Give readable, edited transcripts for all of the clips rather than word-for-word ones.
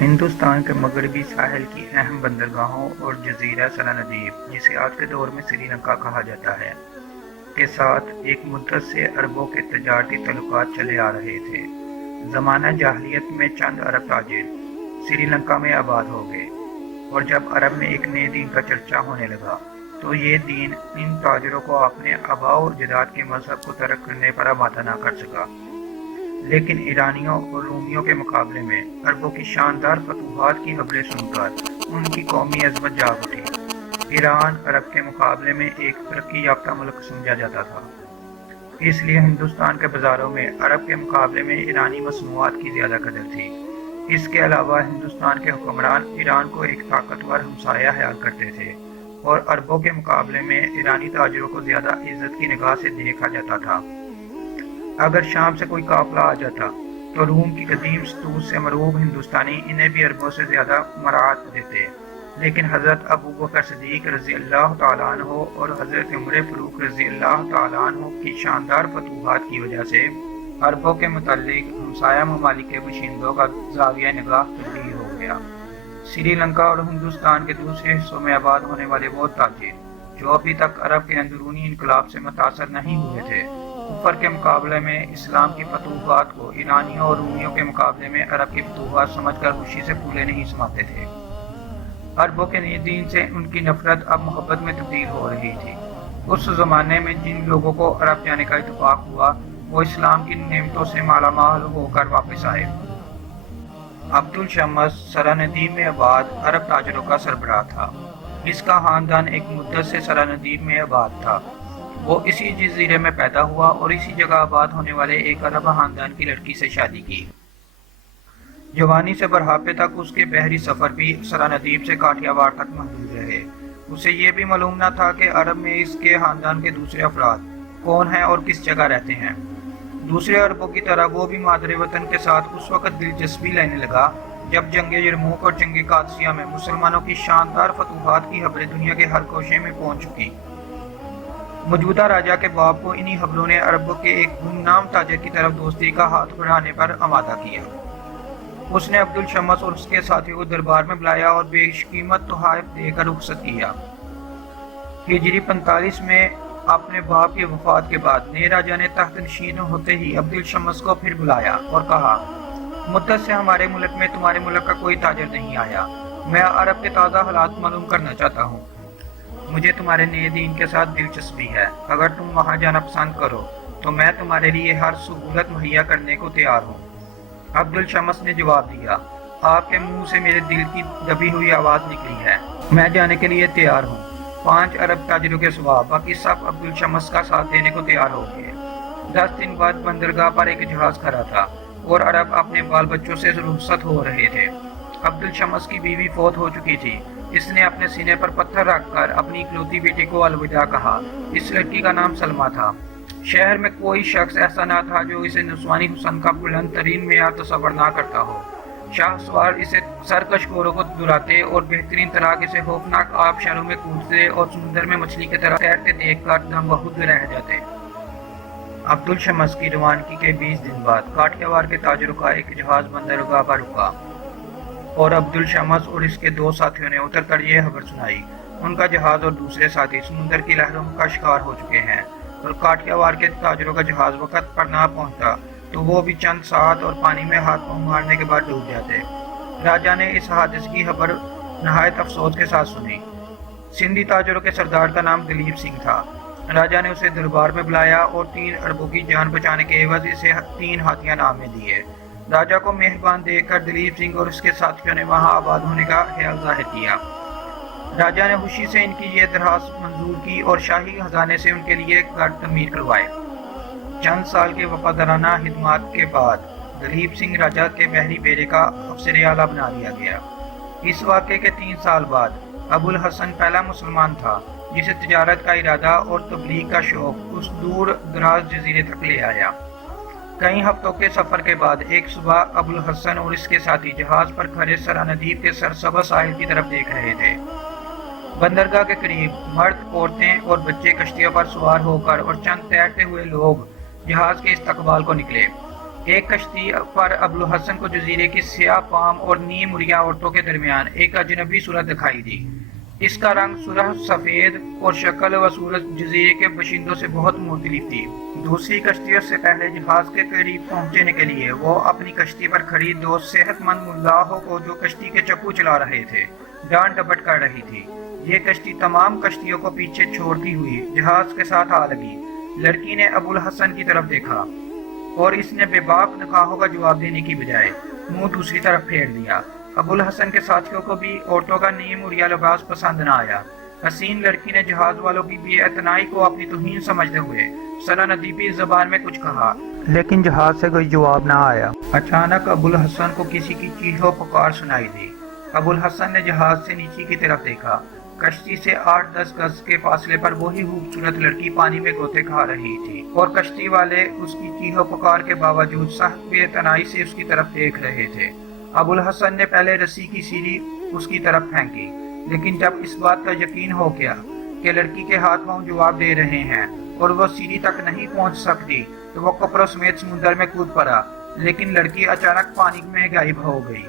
ہندوستان کے مغربی ساحل کی اہم بندرگاہوں اور جزیرہ سرندیپ، جسے آج کے دور میں سری لنکا کہا جاتا ہے، کے ساتھ ایک مدت سے عربوں کے تجارتی تعلقات چلے آ رہے تھے۔ زمانہ جاہلیت میں چند عرب تاجر سری لنکا میں آباد ہو گئے، اور جب عرب میں ایک نئے دین کا چرچا ہونے لگا تو یہ دین ان تاجروں کو اپنے آباء و اجداد کے مذہب کو ترک کرنے پر آمادہ نہ کر سکا۔ لیکن ایرانیوں اور رومیوں کے مقابلے میں عربوں کی شاندار فتوحات کی خبریں سن کر ان کی قومی عظمت جاگ اٹھی۔ ایران عرب کے مقابلے میں ایک ترقی یافتہ ملک سمجھا جاتا تھا، اس لیے ہندوستان کے بازاروں میں عرب کے مقابلے میں ایرانی مصنوعات کی زیادہ قدر تھی۔ اس کے علاوہ ہندوستان کے حکمران ایران کو ایک طاقتور ہمسایہ خیال کرتے تھے، اور عربوں کے مقابلے میں ایرانی تاجروں کو زیادہ عزت کی نگاہ سے دیکھا جاتا تھا۔ اگر شام سے کوئی قافلہ آ جاتا تو روم کی قدیم ستوت سے مرعوب ہندوستانی انہیں بھی عربوں سے زیادہ مراعات دیتے، لیکن حضرت ابو بکر صدیق رضی اللہ تعالیٰ عنہ اور حضرت عمر فاروق رضی اللہ تعالیٰ عنہ کی شاندار فتوحات کی وجہ سے عربوں کے متعلق ہمسایہ ممالک کے باشندوں کا زاویہ نگاہ تبدیل ہو گیا۔ سری لنکا اور ہندوستان کے دوسرے حصوں میں آباد ہونے والے وہ تاجر جو ابھی تک عرب کے اندرونی انقلاب سے متاثر نہیں ہوئے تھے، کفر کے مقابلے میں اسلام کی فتوحات کو ایرانیوں اور رومیوں کے مقابلے میں عرب کی فتوحات سمجھ کر خوشی سے پھولے نہیں سماتے تھے۔ عربوں کے نئے دین سے ان کی نفرت اب محبت میں تبدیل ہو رہی تھی۔ اس زمانے میں جن لوگوں کو عرب جانے کا اتفاق ہوا وہ اسلام کی نعمتوں سے مالا مال ہو کر واپس آئے۔ عبد الشمس سرندیپ میں آباد عرب تاجروں کا سربراہ تھا۔ اس کا خاندان ایک مدت سے سرندیپ میں آباد تھا۔ وہ اسی جزیرے میں پیدا ہوا اور اسی جگہ آباد ہونے والے ایک عرب خاندان کی لڑکی سے شادی کی۔ جوانی سے بڑھاپے تک اس کے بحری سفر بھی سرندیپ سے کاٹھیا وار تک محدود رہے۔ اسے یہ بھی معلوم نہ تھا کہ عرب میں اس کے خاندان کے دوسرے افراد کون ہیں اور کس جگہ رہتے ہیں۔ دوسرے عربوں کی طرح وہ بھی مادر وطن کے ساتھ اس وقت دلچسپی لینے لگا جب جنگ یرموک اور جنگ قادسیہ میں مسلمانوں کی شاندار فتوحات کی خبریں دنیا کے ہر کونے میں پہنچ چکی۔ موجودہ راجا کے باپ کو انہی خبروں نے عربوں کے ایک گمنام تاجر کی طرف دوستی کا ہاتھ بڑھانے پر آمادہ کیا۔ اس نے عبد الشمس اور اس کے ساتھیوں کو دربار میں بلایا اور بیش قیمت تحائف دے کر رخصت کیا۔ ہجری 45 میں اپنے باپ کی وفات کے بعد نئے راجا نے تخت نشین ہوتے ہی عبد الشمس کو پھر بلایا اور کہا، مدت سے ہمارے ملک میں تمہارے ملک کا کوئی تاجر نہیں آیا۔ میں عرب کے تازہ حالات معلوم کرنا چاہتا ہوں۔ مجھے تمہارے نئے دین کے ساتھ دلچسپی ہے۔ اگر تم وہاں جانا پسند کرو تو میں تمہارے لیے ہر سہولت مہیا کرنے کو تیار ہوں۔ عبد الشمس نے جواب دیا، آپ کے منہ سے میرے دل کی دبی ہوئی آواز نکلی ہے، میں جانے کے لیے تیار ہوں۔ 5 عرب تاجروں کے سوا باقی سب عبد الشمس کا ساتھ دینے کو تیار ہو گئے۔ 10 دن بعد بندرگاہ پر ایک جہاز کھڑا تھا اور عرب اپنے بال بچوں سے رخصت ہو رہے تھے۔ عبد الشمس کی بیوی فوت ہو چکی تھی۔ اس نے اپنے سینے پر پتھر رکھ کر اپنی اکلوتی بیٹی کو الوداع کہا۔ اس لڑکی کا نام سلمہ تھا۔ شہر میں کوئی شخص ایسا نہ تھا جو اسے نسوانی حسن کا بلند ترین معیار تصور نہ کرتا ہو۔ شاہ سوار اسے سرکش گھوڑوں کو دلاتے اور بہترین طرح اسے خوفناک آب شہروں میں کودتے اور سمندر میں مچھلی کی طرح تیرتے دیکھ کر دم بخود رہ جاتے۔ عبد الشمس کی روانگی کے 20 دن بعد کاٹھیا وار کے تاجروں کا ایک جہاز بندرگاہ پر رکا اور عبد الشمس اور اس کے 2 ساتھیوں نے اتر کر یہ خبر سنائی، ان کا جہاز اور دوسرے ساتھی سمندر کی لہروں کا شکار ہو چکے ہیں اور کاٹھیا وار کے تاجروں کا جہاز وقت پر نہ پہنچتا تو وہ بھی چند ساتھ اور پانی میں ہاتھ پاؤں مارنے کے بعد ڈوب جاتے۔ راجا نے اس حادثے کی خبر نہایت افسوس کے ساتھ سنی۔ سندھی تاجروں کے سردار کا نام دلیپ سنگھ تھا۔ راجا نے اسے دربار میں بلایا اور 3 عربوں کی جان بچانے کے عوض اسے 3 ہاتھیاں نامے دیے۔ راجا کو مہربان دیکھ کر دلیپ سنگھ اور اس کے ساتھیوں نے وہاں آباد ہونے کا خیال ظاہر کیا۔ راجا نے خوشی سے ان کی یہ درخواست منظور کی اور شاہی خزانے سے ان کے لیے گھر تعمیر کروائے۔ چند سال کے وفادارانہ خدمات کے بعد دلیپ سنگھ راجا کے بحری بیڑے کا افسر اعلیٰ بنا دیا گیا۔ اس واقعے کے 3 سال بعد ابو الحسن پہلا مسلمان تھا جسے تجارت کا ارادہ اور تبلیغ کا شوق اس دور دراز جزیرے تک لے آیا۔ کئی ہفتوں کے سفر کے بعد ایک صبح ابو الحسن اور اس کے ساتھی جہاز پر کھڑے سرندیپ کے سرسبز ساحل کی طرف دیکھ رہے تھے۔ بندرگاہ کے قریب مرد، عورتیں اور بچے کشتیوں پر سوار ہو کر اور چند تیرتے ہوئے لوگ جہاز کے استقبال کو نکلے۔ ایک کشتی پر ابوالحسن کو جزیرے کی سیاہ فام اور نیم مریا عورتوں کے درمیان ایک اجنبی صورت دکھائی دی۔ اس کا رنگ سرخ سفید اور شکل و صورت جزیرے کے باشندوں سے بہت مختلف تھی۔ دوسری کشتیوں سے پہلے جہاز کے قریب پہنچنے کے لیے وہ اپنی کشتی پر کھڑی دو صحت مند ملاحوں کو جو کشتی کے چپو چلا رہے تھے ڈانٹ ڈپٹ کر رہی تھی۔ یہ کشتی تمام کشتیوں کو پیچھے چھوڑتی ہوئی جہاز کے ساتھ آ لگی۔ لڑکی نے ابوالحسن کی طرف دیکھا اور اس نے بے باک نگاہوں کا جواب دینے کی بجائے منہ دوسری طرف پھیر دیا۔ ابوالحسن کے ساتھیوں کو بھی عورتوں کا نیم مریا لباس پسند نہ آیا۔ حسین لڑکی نے جہاز والوں کی بے اعتنائی کو اپنی توہین سمجھتے ہوئے سرندیپی زبان میں کچھ کہا، لیکن جہاز سے کوئی جواب نہ آیا۔ اچانک ابوالحسن کو کسی کی چیخو پکار سنائی دی۔ ابوالحسن نے جہاز سے نیچے کی طرف دیکھا۔ کشتی سے 8-10 گز کے فاصلے پر وہی خوبصورت لڑکی پانی میں غوطے کھا رہی تھی اور کشتی والے اس کی چیخو پکار کے باوجود سخت بے اعتنائی سے اس کی طرف دیکھ رہے تھے۔ ابوالحسن نے پہلے رسی کی سیڑھی اس کی طرف پھینکی، لیکن جب اس بات کا یقین ہو گیا کہ لڑکی کے ہاتھ پاؤں جواب دے رہے ہیں اور وہ سیڑھی تک نہیں پہنچ سکتی تو وہ کپڑوں سمیت سمندر میں کود پڑا۔ لیکن لڑکی اچانک پانی میں غائب ہو گئی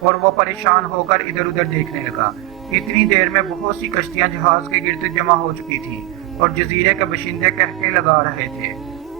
اور وہ پریشان ہو کر ادھر ادھر دیکھنے لگا۔ اتنی دیر میں بہت سی کشتیاں جہاز کے گرد جمع ہو چکی تھیں اور جزیرے کے باشندے کہکے لگا رہے تھے۔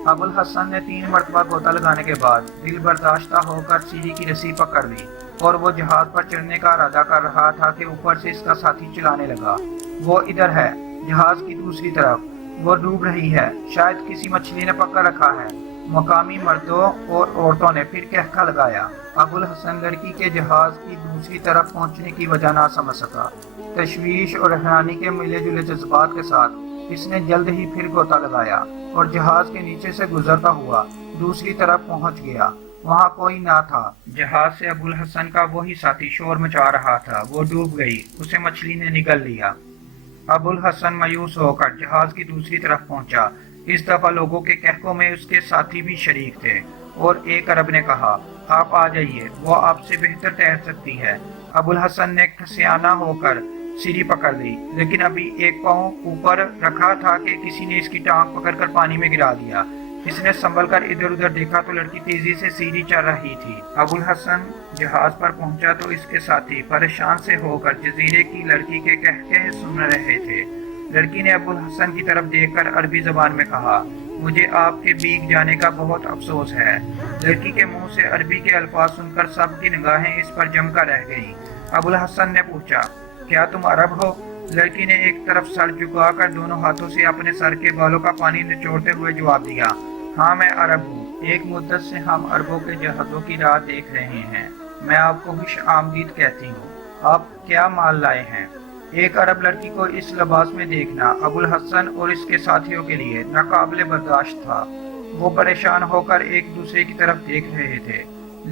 ابوالحسن نے 3 مرتبہ غوطہ لگانے کے بعد دل برداشتہ ہو کر سیڑھی کی رسی پکڑ لی اور وہ جہاز پر چڑھنے کا ارادہ کر رہا تھا کہ اوپر سے اس کا ساتھی چلانے لگا۔ وہ ادھر ہے، جہاز کی دوسری طرف، وہ ڈوب رہی ہے، شاید کسی مچھلی نے پکڑ رکھا ہے۔ مقامی مردوں اور عورتوں نے پھر کہکا لگایا۔ ابوالحسن لڑکی کے جہاز کی دوسری طرف پہنچنے کی وجہ نہ سمجھ سکا۔ تشویش اور حیرانی کے ملے جلے جذبات کے ساتھ اس نے جلد ہی پھر غوطہ لگایا اور جہاز کے نیچے سے گزرتا ہوا دوسری طرف پہنچ گیا۔ وہاں کوئی نہ تھا۔ جہاز سے ابوالحسن کا وہی ساتھی شور مچا رہا تھا۔ وہ ڈوب گئی، اسے مچھلی نے نگل لیا۔ ابوالحسن مایوس ہو کر جہاز کی دوسری طرف پہنچا۔ اس دفعہ لوگوں کے کہکوں میں اس کے ساتھی بھی شریک تھے اور ایک عرب نے کہا، آپ آ جائیے، وہ آپ سے بہتر تیر سکتی ہے۔ ابوالحسن نے کھسیانہ ہو کر سیڑھی پکڑ لی، لیکن ابھی ایک پاؤں اوپر رکھا تھا کہ کسی نے اس کی ٹانگ پکڑ کر پانی میں گرا دیا۔ اس نے سنبھل کر ادھر ادھر دیکھا تو لڑکی تیزی سے سیڑھی چڑھ رہی تھی۔ ابوالحسن جہاز پر پہنچا تو اس کے ساتھی پریشان سے ہو کر جزیرے کی لڑکی کے کہکے سن رہے تھے۔ لڑکی نے ابوالحسن کی طرف دیکھ کر عربی زبان میں کہا، مجھے آپ کے بھیگ جانے کا بہت افسوس ہے۔ لڑکی کے منہ سے عربی کے الفاظ سن کر سب کی نگاہیں اس پر جم کر رہ گئیں۔ ابوالحسن نے پوچھا، کیا تم عرب ہو؟ لڑکی نے ایک طرف سر جھکا کر دونوں ہاتھوں سے اپنے سر کے بالوں کا پانی نچوڑتے ہوئے جواب دیا، ہاں میں عرب ہوں۔ ایک مدت سے ہم عربوں کے جہازوں کی راہ دیکھ رہے ہیں۔ میں آپ کو خوش آمدید کہتی ہوں۔ آپ کیا مال لائے ہیں؟ ایک عرب لڑکی کو اس لباس میں دیکھنا ابوالحسن اور اس کے ساتھیوں کے لیے ناقابل برداشت تھا۔ وہ پریشان ہو کر ایک دوسرے کی طرف دیکھ رہے تھے۔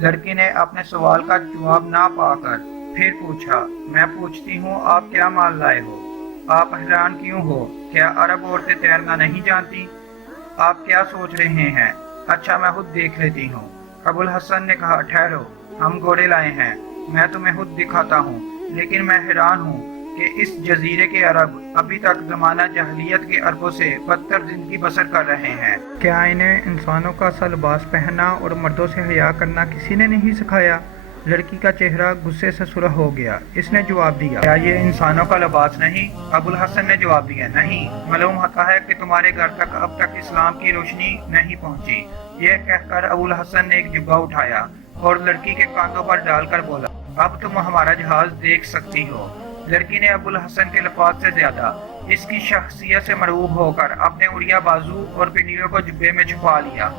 لڑکی نے اپنے سوال کا جواب نہ پا کر پھر پوچھا، میں پوچھتی ہوں آپ کیا مال لائے ہو؟ آپ حیران کیوں ہو؟ کیا عرب عورتیں تیرنا نہیں جانتی؟ آپ کیا سوچ رہے ہیں؟ اچھا میں خود دیکھ لیتی ہوں۔ ابوالحسن نے کہا، ٹھہرو، ہم گھوڑے لائے ہیں، میں تمہیں خود دکھاتا ہوں۔ لیکن میں حیران ہوں کہ اس جزیرے کے عرب ابھی تک زمانہ جاہلیت کے عربوں سے بدتر زندگی بسر کر رہے ہیں۔ کیا انہیں انسانوں کا سا لباس پہننا اور مردوں سے حیا کرنا کسی نے نہیں سکھایا؟ لڑکی کا چہرہ غصے سے سرخ ہو گیا۔ اس نے جواب دیا، کیا یہ انسانوں کا لباس نہیں؟ ابوالحسن نے جواب دیا، نہیں، معلوم ہوتا ہے کہ تمہارے گھر تک اب تک اسلام کی روشنی نہیں پہنچی۔ یہ کہہ کر ابوالحسن نے ایک جبہ اٹھایا اور لڑکی کے کاندھوں پر ڈال کر بولا، اب تم ہمارا جہاز دیکھ سکتی ہو۔ لڑکی نے ابوالحسن کے الفاظ سے زیادہ اس کی شخصیت سے مرعوب ہو کر اپنے اڑیا بازو اور پنڈلیوں کو جبے میں چھپا لیا۔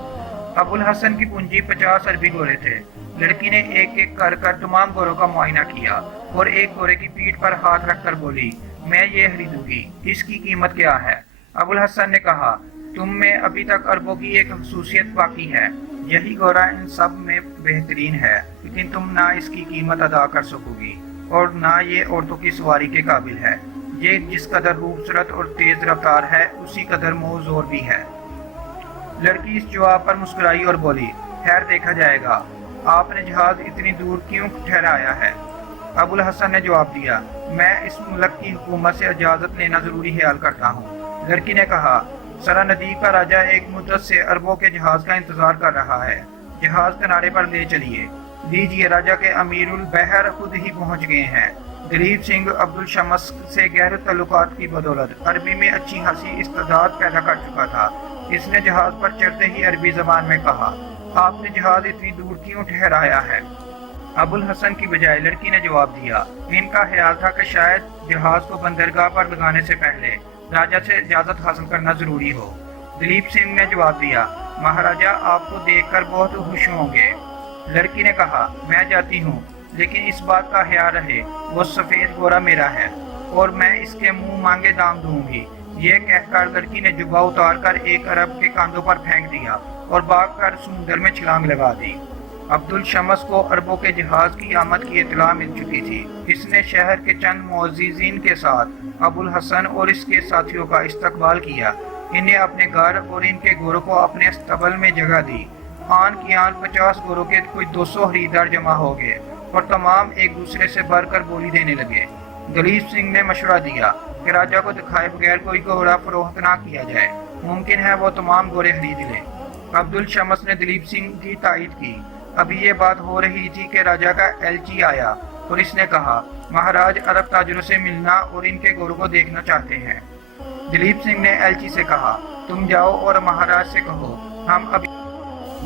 ابوالحسن کی پونجی 50 عربی گھوڑے تھے۔ لڑکی نے ایک ایک کر تمام گھوڑوں کا معائنہ کیا اور ایک گھوڑے کی پیٹھ پر ہاتھ رکھ کر بولی، میں یہ خریدوں گی، اس کی قیمت کیا ہے؟ ابوالحسن نے کہا، تم میں ابھی تک عربوں کی ایک خصوصیت باقی ہے، یہی گھوڑا ان سب میں بہترین ہے، لیکن تم نہ اس کی قیمت ادا کر سکو گی اور نہ یہ عورتوں کی سواری کے قابل ہے۔ یہ جس قدر خوبصورت اور تیز رفتار ہے اسی قدر منہ زور بھی ہے۔ لڑکی اس جواب پر مسکرائی اور بولی، خیر دیکھا جائے گا، آپ نے جہاز اتنی دور کیوں ٹھہرایا ہے؟ ابو الحسن نے جواب دیا، میں اس ملک کی حکومت سے اجازت لینا ضروری خیال کرتا ہوں۔ لڑکی نے کہا، سرندیب کا راجہ ایک مدت سے اربوں کے جہاز کا انتظار کر رہا ہے، جہاز کنارے پر لے چلیے۔ لیجیے، راجہ کے امیر البحر خود ہی پہنچ گئے ہیں۔ دلیپ سنگھ عبدالشمس سے گہرے تعلقات کی بدولت عربی میں اچھی خاصی استعداد پیدا کر چکا تھا۔ اس نے جہاز پر چڑھتے ہی عربی زبان میں کہا، آپ نے جہاز اتنی دور کیوں ٹھہرایا ہے؟ ابو الحسن کی بجائے لڑکی نے جواب دیا، ان کا خیال تھا کہ شاید جہاز کو بندرگاہ پر لگانے سے پہلے راجہ سے اجازت حاصل کرنا ضروری ہو۔ دلیپ سنگھ نے جواب دیا، مہاراجہ آپ کو دیکھ کر بہت خوش ہوں گے۔ لڑکی نے کہا، میں جاتی ہوں، لیکن اس بات کا خیال رہے وہ سفید گورا میرا ہے اور میں اس کے منہ مانگے دام دوں گی۔ یہ کہہ کر لڑکی نے جبہ اتار کر ایک عرب کے کاندھوں پر پھینک دیا اور بھاگ کر سمندر میں چھلانگ لگا دی۔ عبدالشمس کو عربوں کے جہاز کی آمد کی اطلاع مل چکی تھی۔ اس نے شہر کے چند معززین کے ساتھ ابو الحسن اور اس کے ساتھیوں کا استقبال کیا، انہیں اپنے گھر اور ان کے گھوڑوں کو اپنے استبل میں جگہ دی۔ آن کی آن 50 گھوڑوں کے کوئی 200 خریدار جمع ہو گئے اور تمام ایک دوسرے سے بڑھ کر بولی دینے لگے۔ دلیپ سنگھ نے مشورہ دیا کہ راجہ کو دکھائے بغیر کوئی گھوڑا فروخت نہ کیا جائے، ممکن ہے وہ تمام گھوڑے خرید لے۔ عبدالشمس نے دلیپ سنگھ کی تائید کی۔ ابھی یہ بات ہو رہی تھی کہ راجہ کا ایلچی آیا اور اس نے کہا، مہاراج عرب تاجروں سے ملنا اور ان کے گھوڑوں کو دیکھنا چاہتے ہیں۔ دلیپ سنگھ نے ایلچی سے کہا، تم جاؤ اور مہاراج سے کہو ہم ابھی۔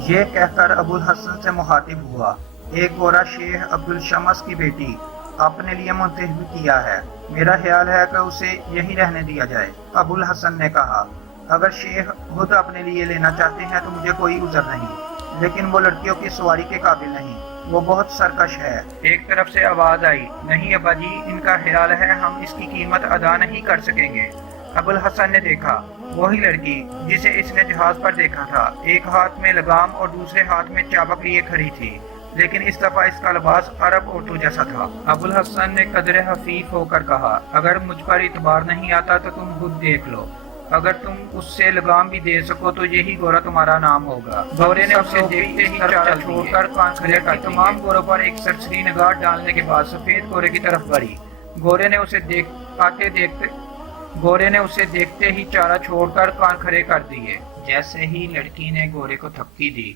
یہ کہہ کر ابو الحسن سے مخاطب ہوا، ایک گھوڑا شیخ عبدالشمس کی بیٹی اپنے لیے منتخب کیا ہے، میرا خیال ہے کہ اسے یہی رہنے دیا جائے۔ ابو الحسن نے کہا، اگر شیخ خود اپنے لیے لینا چاہتے ہیں تو مجھے کوئی عذر نہیں، لیکن وہ لڑکیوں کی سواری کے قابل نہیں، وہ بہت سرکش ہے۔ ایک طرف سے آواز آئی، نہیں ابا جی، ان کا خیال ہے ہم اس کی قیمت ادا نہیں کر سکیں گے۔ ابو الحسن نے دیکھا، وہی لڑکی جسے اس نے جہاز پر دیکھا تھا، ایک ہاتھ میں لگام اور دوسرے ہاتھ میں چابک لیے کھڑی تھی، لیکن اس دفعہ اس کا لباس عرب عورتوں جیسا تھا۔ ابو الحسن نے قدر خفیف ہو کر کہا، اگر مجھ پر اعتبار نہیں آتا تو تم خود دیکھ لو، اگر تم اس سے لگام بھی دے سکو تو یہی گھوڑا تمہارا نام ہوگا۔ گھوڑے نے اسے دیکھتے ہی چارہ چھوڑ کر کان کھڑے کر دیے۔ تمام گھوڑوں پر ایک سرسری نگاہ ڈالنے کے بعد سفید گھوڑے کی طرف بڑھی۔ گھوڑے نے اسے دیکھتے ہی چارہ چھوڑ کر کان کھڑے کر دیے۔ جیسے ہی لڑکی نے گھوڑے کو تھپکی دی،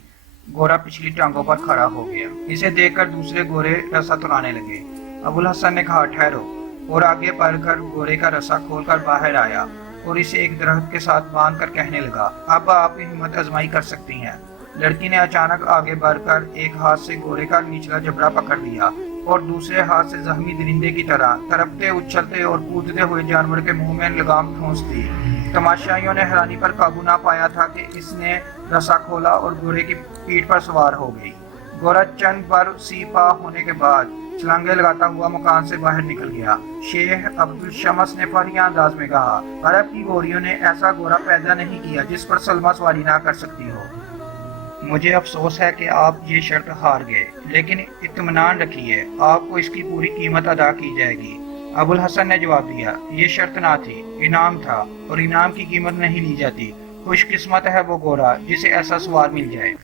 گھوڑا پچھلی ٹانگوں پر کھڑا ہو گیا۔ اسے دیکھ کر دوسرے گھوڑے رسا توڑانے لگے۔ ابو الحسن نے کہا، ٹھہرو، اور آگے بڑھ کر گھوڑے کا رسا کھول کر باہر آیا اور اسے ایک درخت کے ساتھ باندھ کر کہنے لگا، اب آپ ہمت آزمائی کر سکتی ہیں۔ لڑکی نے اچانک آگے بڑھ کر ایک ہاتھ سے گھوڑے کا نچلا جبڑا پکڑ لیا اور دوسرے ہاتھ سے زخمی درندے کی طرح تڑپتے، اچھلتے اور کودتے ہوئے جانور کے منہ میں لگام ٹھونس دی۔ تماشائیوں نے حیرانی پر قابو نہ پایا تھا کہ اس نے رسا کھولا اور گھوڑے کی پیٹھ پر سوار ہو گئی۔ گھوڑا چند بار سی پا ہونے کے بعد چھلانگے لگاتا ہوا مکان سے باہر نکل گیا۔ شیخ عبدالشمس نے فریح انداز میں کہا، عرب کی گھوڑیوں نے ایسا گھوڑا پیدا نہیں کیا جس پر سلمہ سواری نہ کر سکتی ہو۔ مجھے افسوس ہے کہ آپ یہ شرط ہار گئے، لیکن اطمینان رکھیے، آپ کو اس کی پوری قیمت ادا کی جائے گی۔ ابو الحسن نے جواب دیا، یہ شرط نہ تھی، انعام تھا، اور انعام کی قیمت نہیں لی جاتی۔ خوش قسمت ہے وہ گھوڑا جسے ایسا سوار مل جائے۔